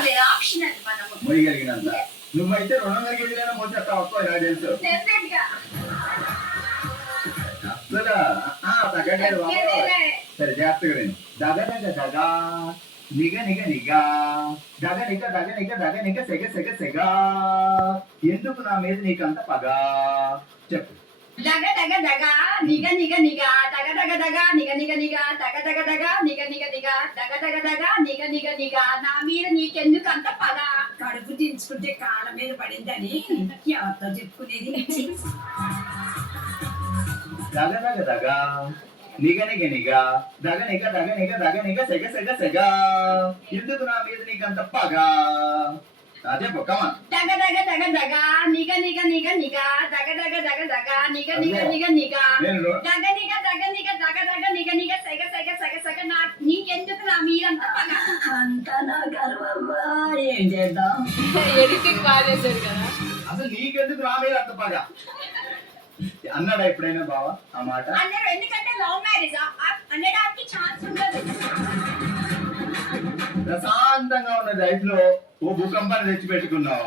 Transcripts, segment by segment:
అది ఆప్షనల్ మనము. మొయ్యగలిగినంత. నువ్వైతే 200 కేజీలైనా మోసేస్తావు అక్క, నాకు తెలుసు. Definitely గా. అసలు తగ్గట్లేదు బాబు. సరే జాగ్రత్తగా నేను దగ దగ దగ నిగ నిగ నిగ దగ నిగ దగ నిగ దగ నిగ సెగ సెగ సెగ ఎందుకు నా మీద నీకంత పగ చెప్పు. దగ దగ దగ నిగ నిగ నిగ దగ దగ దగ నిగ నిగ నిగ దగ దగ దగ నిగ నిగ నిగ దగ దగ దగ నిగ నిగ నిగ నా మీద నీకెందుకు అంత పగ? కడుపు దించుకుంటే కాళ్ళ మీద పడిందని ఎవరితో చెప్పుకునేది. దగ దగ దగ నిగ నిగ నిగ దగ నిగ దగ నిగ దగ నిగ సెగ సెగ సెగ ఎందుకు నా మీద నీకంత పగ అదే బొక్కమా. దగ దగ దగ దగ నిగ నిగ నిగ నిగ దగ దగ దగ దగ నిగ నిగ నిగ నిగ దగ నిగ దగ నిగ దగ దగ నిగ నిగ సెగ సెగ సెగ సెగ నా నీకెందుకు నా మీరంత పగ? అంతా నా గర్వమ్మా, ఏం చేద్దాం. ఎడిటింగ్ బాగా చేశాడు కదా. అసలు నీకెందుకు నా మీద అంత పగ అన్నాడా ఎప్పుడైనా బావా ఆ మాట? అన్నారు. ఎందుకంటే లవ్ మ్యారేజ్ అనడానికి ఛాన్స్ ఉండదు. ప్రశాంతంగా ఉన్న లైఫ్ లో ఓ భూకంపాన్ని తెచ్చి పెట్టుకున్నావు.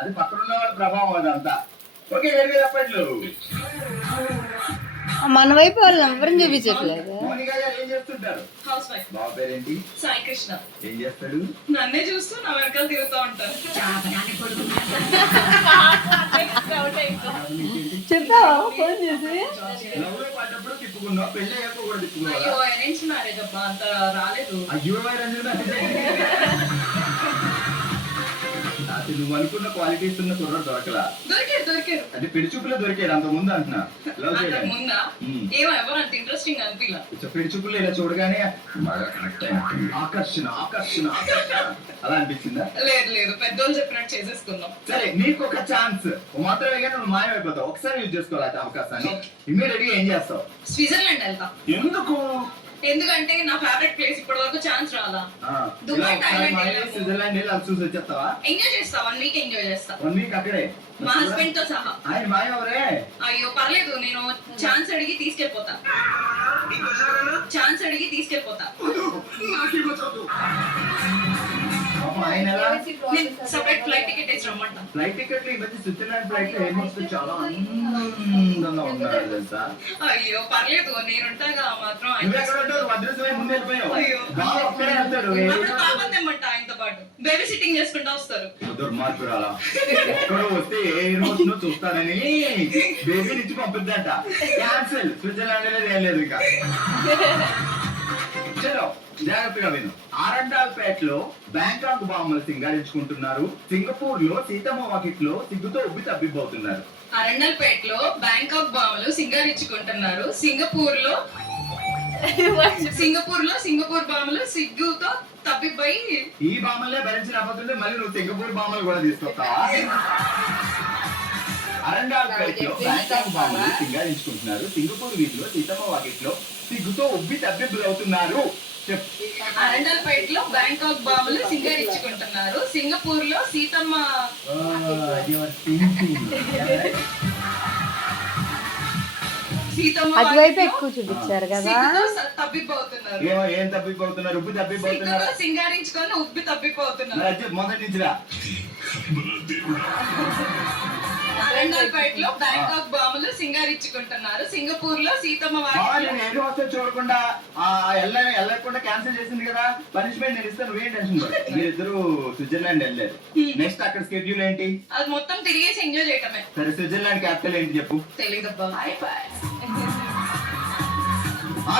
అది పక్కన ఉన్న వాళ్ళ ప్రభావం అదంతా. ఓకే వేరే చెప్పట్లు. మన వైపు వాళ్ళు ఎవరిని చూపించట్లేదు. మౌనిక గారు ఏం చేస్తుంటారు? House wife. బావ పేరేంటి? సాయి కృష్ణ. ఏం చేస్తాడు? నన్నే చూస్తూ నా వెనకాల తిరుగుతూ ఉంటారు. చాపరాని కొడుకు. చెప్పావా ఫోన్ చేసి? లవ్ లో పడ్డప్పుడు తిప్పుకున్నావు, పెళ్లి అయ్యాక కూడా తిప్పుకున్నావా? అయ్యో అరేంజ్ మ్యారేజ్ అబ్బా, అంత రాలేదు. అయ్యో రంజన, అసలు నువ్వు అనుకున్న క్వాలిటీస్ ఉన్న కుర్రాడు దొరకలా. దొరికారు. అది పిడిచూపులో దొరికాడు అంత ముందు అంటున్నా. లవ్ అంతకు చేయడానికి ముందా ఏమో ఎవరు అంత ఇంట్రెస్టింగ్ అనిపిలా. పిడిచూపులో ఇలా చూడగానే బాగా కనెక్ట్ అయినట్టు ఆకర్షణ ఆకర్షణ ఆకర్షణ అలా అనిపించిందా? లేదు పెద్దోళ్ళు చెప్పినట్టు చేసేసుకున్నాం. సరే నీకు ఒక ఛాన్స్ మాత్రమే కానీ నువ్వు మాయమైపోతావు. ఒకసారి యూజ్ చేసుకోవాలి అవకాశాన్ని. ఇమ్మీడియట్ గా ఏం చేస్తావు? స్విట్జర్లాండ్ వెళ్తా. ఎందుకు? ఎందుకంటే నా ఫేవరెట్ ప్లేస్ ఇప్పటి వరకు ఛాన్స్ రాలా. దుబాయ్, థాయిలాండ్ స్విట్జర్లాండ్ వెళ్ళి అది చూసి వచ్చేస్తావా? ఎంజాయ్ చేస్తా, 1 వీక్ ఎంజాయ్ చేస్తా 1 వీక్ అక్కడే మా హస్బెండ్ తో సహా. ఆయన మాయవరే. అయ్యో పర్లేదు, నేను ఛాన్స్ అడిగి తీసుకెళ్ళిపోతా. ఆయన ఎలా? నేను సెపరేట్ ఫ్లైట్ టికెట్ వేసి రమ్మంటా. ఫ్లైట్ టికెట్లు ఈ మధ్య స్విట్జర్లాండ్ ఫ్లైట్ ఏమొస్తే చాలా ఆనందంగా ఉన్నారు తెలుసా? అయ్యో పర్లేదు, నేనుంటాగా మాత్రం. నువ్వు ఎక్కడ ఉంటావు? మద్రాసు ముందు వెళ్ళిపోయావు. అయ్యో. బావ ఒక్కడే వెళ్తాడు. అప్పుడు పాపం తెమ్మంట ఆయనతో పాటు. బేబీ సిట్టింగ్ చేసుకుంటా వస్తారు. దుర్మార్గురాలా. ఎక్కడో వస్తే ఏ రోజునో చూస్తానని బేబీని ఇచ్చి పంపిద్దంట. క్యాన్సిల్. స్విట్జర్లాండ్ లేదు, ఏం లేదు ఇంకా. చలో జాగ్రత్తగా విను. ఆరండాల్పేటలో బ్యాంకాక్ బాంబులు సింగారించుకుంటున్నారు. సింగపూర్ లో సీతమ్మ వాకిట్లో సిగ్గుతో ఉబ్బి తబ్బిబ్బవుతున్నారు. అరండల్పేటలో బ్యాంకాక్ బాంబులు సింగారించుకుంటున్నారు. సింగపూర్ లో సింగపూర్ బాంబులు సిగ్గుతో తప్పిపోయి. ఈ బాంబులే భరించి రాబోతుంటే మళ్ళీ నువ్వు సింగపూర్ బాంబులు కూడా తీసుకొస్తావా? అరండాల్పేటలో బ్యాంకాక్ బాంబులు సింగారించుకుంటున్నారు. సింగపూర్ వీధిలో సీతమ్మ వాకిట్లో సిగ్గుతో ఉబ్బి తబ్బిబ్బవుతున్నారు. అరండల్పేటలో బ్యాంకాక్ బాంబులు సింగారించుకుంటున్నారు. సింగపూర్ లో సీతమ్మ అటువైపు ఎక్కువ చూపించారు కదా. తప్పిపోతున్నారు. ఏం తప్పిపోతున్నారు? ఉబ్బి తప్పిపోతున్నారు. సింగారించుకొని ఉబ్బి తప్పిపోతున్నారు. మొదటి నుంచిరా. అరండల్పేటలో బ్యాంకాక్ బాంబులు సింగారించుకుంటున్నారు. సింగపూర్ లో సీతమ్మ నేను వస్తే చూడకుండా వెళ్ళకుండా క్యాన్సిల్ చేసింది కదా. పనిష్మెంట్ నేను ఇస్తాను, నువ్వేం టెన్షన్ పడదు. మీరిద్దరు స్విట్జర్లాండ్ వెళ్ళారు. నెక్స్ట్ అక్కడ స్కెడ్యూల్ ఏంటి? అది మొత్తం తిరిగేసి ఎంజాయ్ చేయటమే. సరే స్విట్జర్లాండ్ క్యాపిటల్ ఏంటి చెప్పు. తెలీదబ్బా.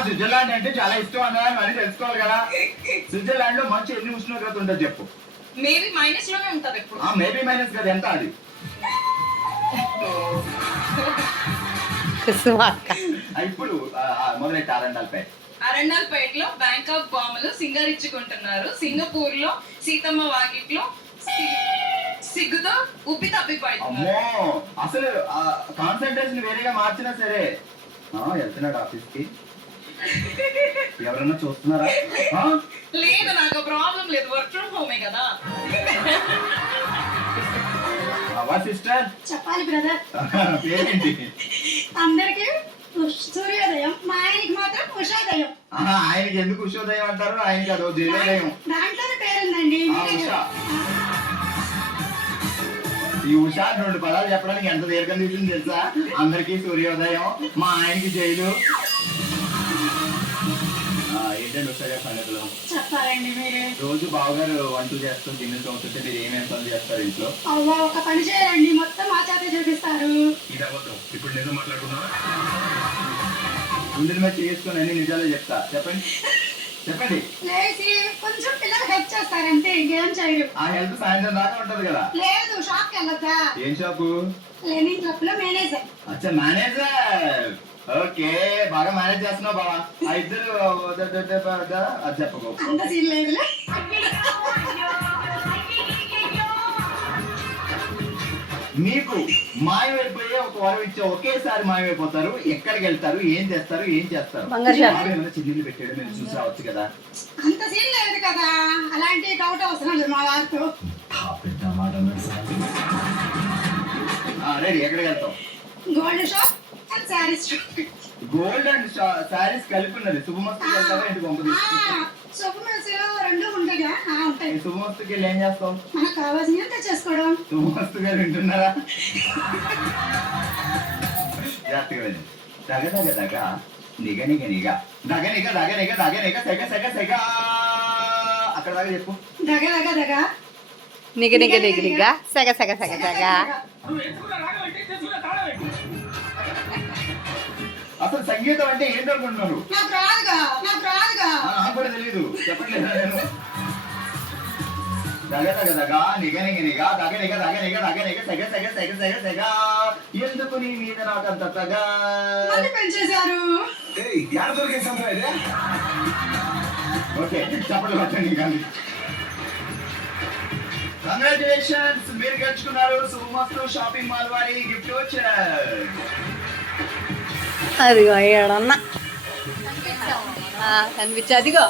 స్విట్జర్లాండ్ అంటే చాలా ఇష్టం అన్నదాన్ని మళ్ళీ తెలుసుకోవాలి కదా. స్విట్జర్లాండ్ లో మంచి ఎన్ని ఉష్ణోగ్రత ఉంటుంది చెప్పు. మేబీ మైనస్ లోనే ఉంటది ఇప్పుడు. మేబీ మైనస్ కదా, ఎంత అది? ఇప్పుడు మొదలెట్టి అరండల్పేటలో బ్యాంకాక్ బాంబులు సింగారించుకుంటున్నారు. సింగపూర్ లో సీతమ్మ వాకిట్లో సిగ్గుతో ఉప్పి తప్పిపోయింది. అసలు కాన్సంట్రేషన్ వేరేగా మార్చినా సరే వెళ్తున్నాడు ఆఫీస్ కి. ఎవరన్నా చూస్తున్నారా? లేదు, నాకు ప్రాబ్లం లేదు. వర్క్ ఫ్రమ్ హోమే కదా. సిస్టర్ చెప్పాలి బ్రదర్. పేరేంటి? అందరికి సూర్యోదయం. మా ఆయనకి ఉషోదయం. ఆయనకి ఎందుకు ఉషోదయం అంటారు? ఆయనకి అదో జయోదయం. దాంట్లోనే పేరుందండి. ఉష. ఈ ఉషా 2 పదాలు చెప్పడానికి ఎంత దీర్ఘం తీసింది తెలుసా? అందరికీ సూర్యోదయం, మా ఆయనకి జైలు. ఏంటండి ఉషా గారి సంగతులు? చెప్పాలండి మీరు. రోజు బావగారు వంటలు చేస్తూ గిన్నెలు తోముతుంటే మీరు ఏమేమి పనులు చేస్తారు ఇంట్లో? అవ్వ ఒక పని చేయరండి, మొత్తం మా చేత చూపిస్తారు. ఇది అబద్ధం. ఇప్పుడు నిజం మాట్లాడుకున్నా ముందు మీద చేసుకుని అన్ని నిజాలే చెప్తా. చెప్పండి చెప్పండి. లేచి కొంచెం పిల్లలు హెల్ప్ చేస్తారంటే ఇంకేం చేయరు. ఆ హెల్ప్ సాయంత్రం దాకా ఉంటది కదా? లేదు, షాప్ కి వెళ్ళొద్దా? ఏం షాపు? లెనిన్ క్లబ్ లో మేనేజర్. అచ్చా మేనేజర్. ఓకే, బాగా మేనేజ్ చేస్తున్నావు బావా. ఆ ఇద్దరు అది చెప్పకు. అంత సీన్ లేదులే. మీకు మాయమైపోయే ఒక వరం ఇచ్చే ఒకేసారి మాయమైపోతారు. ఎక్కడికి వెళ్తారు, ఏం చేస్తారు, ఏం చేస్తారు? బంగారు షాప్. బావ ఏమైనా చిల్లీలు పెట్టాడు, మీరు చూసి రావచ్చు కదా. అంత సీన్ లేదు కదా, అలాంటి డౌట్ అవసరం లేదు మా వారితో. రెడీ, ఎక్కడికి వెళ్తాం? Gold shop and saris shop. Gold and saris కలిపి ఉన్నది. శుభమస్తుకి వెళ్తావా ఇంటికి పంపుతుంది? శుభమస్సులో రెండు ఉంటాయిగా. ఉంటాయి. శుభమస్తుకి వెళ్ళి ఏం చేస్తావు? మనకు కావాల్సిన తెచ్చేసుకోవడం. శుభమస్తు గారు వింటున్నారా? జాగ్రత్తగా వెళ్ళి దగ దగ దగ నిగ నిగ నిగ దగ నిగ దగ నిగ దగ నిగ సెగ సెగ సెగ. అక్కడ దాకా చెప్పు. దగ దగ దగ నిగ నిగ నిగ నిగ సగ సగ సగ సగ. అసలు సంగీతం అంటే ఏంటనుకుంటున్నారు? నాకు రాదుగా, నాకు రాదుగా. నాకు కూడా తెలీదు. చెప్పట్లేదా నేను? దగ దగ దగ నిగ నిగ నిగ దగ నిగ దగ నిగ దగ నిగ సెగ సెగ సెగ సెగ సెగ. ఎందుకు నీ మీద నాకంత తగ? మళ్ళీ పెంచేశారు. ఓకే, చెప్పండి పట్టండి కానీ. కంగ్రాచులేషన్స్, మీరు గెలుచుకున్నారు శుభమస్తు షాపింగ్ మాల్ వారి గిఫ్ట్ వచ్చారు. అదిగో ఏడన్నా కనిపించా. అదిగో